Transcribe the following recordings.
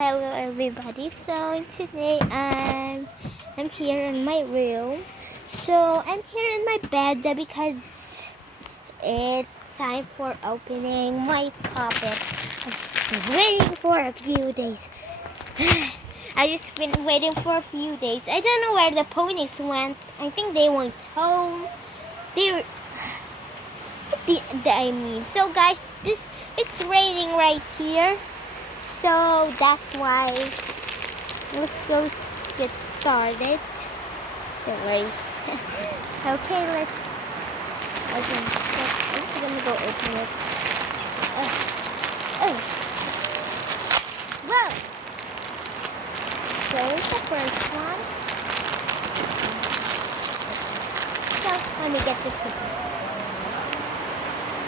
Hello everybody. So today I'm here in my room. So I'm here in my bed because it's time for opening my puppet. I'm waiting for a few days. I just been waiting for a few days. I don't know where the ponies went. I think they went home. They're I mean. So guys, it's raining right here. So that's why let's go get started. Don't worry. Okay, let's open. I'm just gonna go open it. Oh, oh, whoa! So here's the first one. So let me get this one.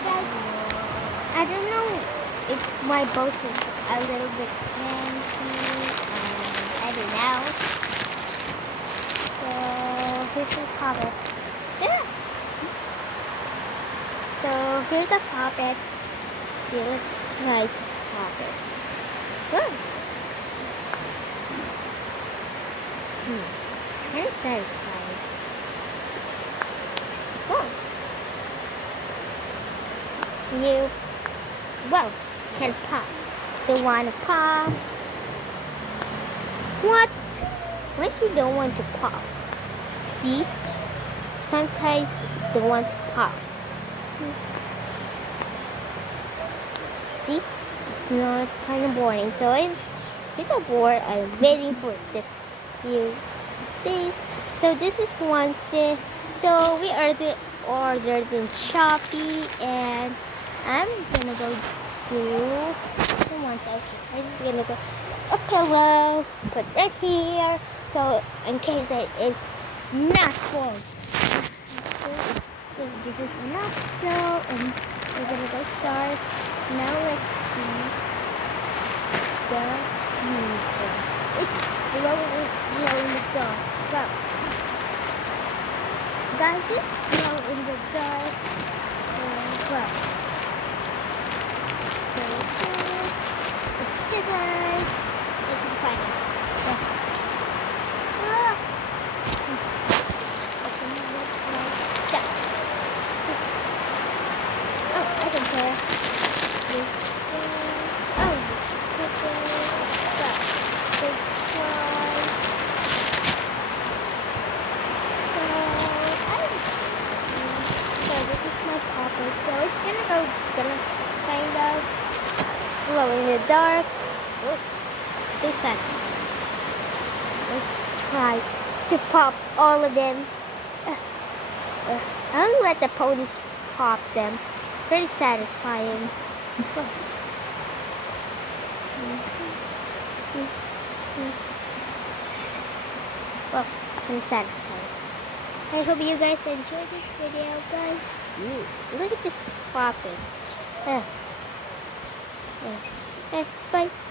Guys, I don't know if my boat is a little bit fancy. I don't know. So here's the puppet. Yeah. So here's a puppet. See, let's try to pop it. Whoa. It's kind of satisfying. Whoa. It's new. Whoa. Can pop. Don't want to pop. What? Unless you don't want to pop. See? Sometimes they want to pop. See? It's not kind of boring. So I'm bored. I'm waiting for this few days. So this is one thing. So we ordered in Shopee, and I'm gonna go do one second. I'm just gonna go a pillow, put right here, so in case it's not full. So this is enough. So we're gonna go start. Now let's see the music. It's glow in the dark. Go. Guys, it's glow in the dark. Well. It's just right. You can find it. Oh, I don't care. Oh, so this is my puppet. So it's gonna kind of glow in the dark. Oh, so sad. Let's try to pop all of them. I'll let the ponies pop them. Very satisfying. Well, I'm satisfied. I hope you guys enjoyed this video, guys. Look at this popping. Yes. Bye.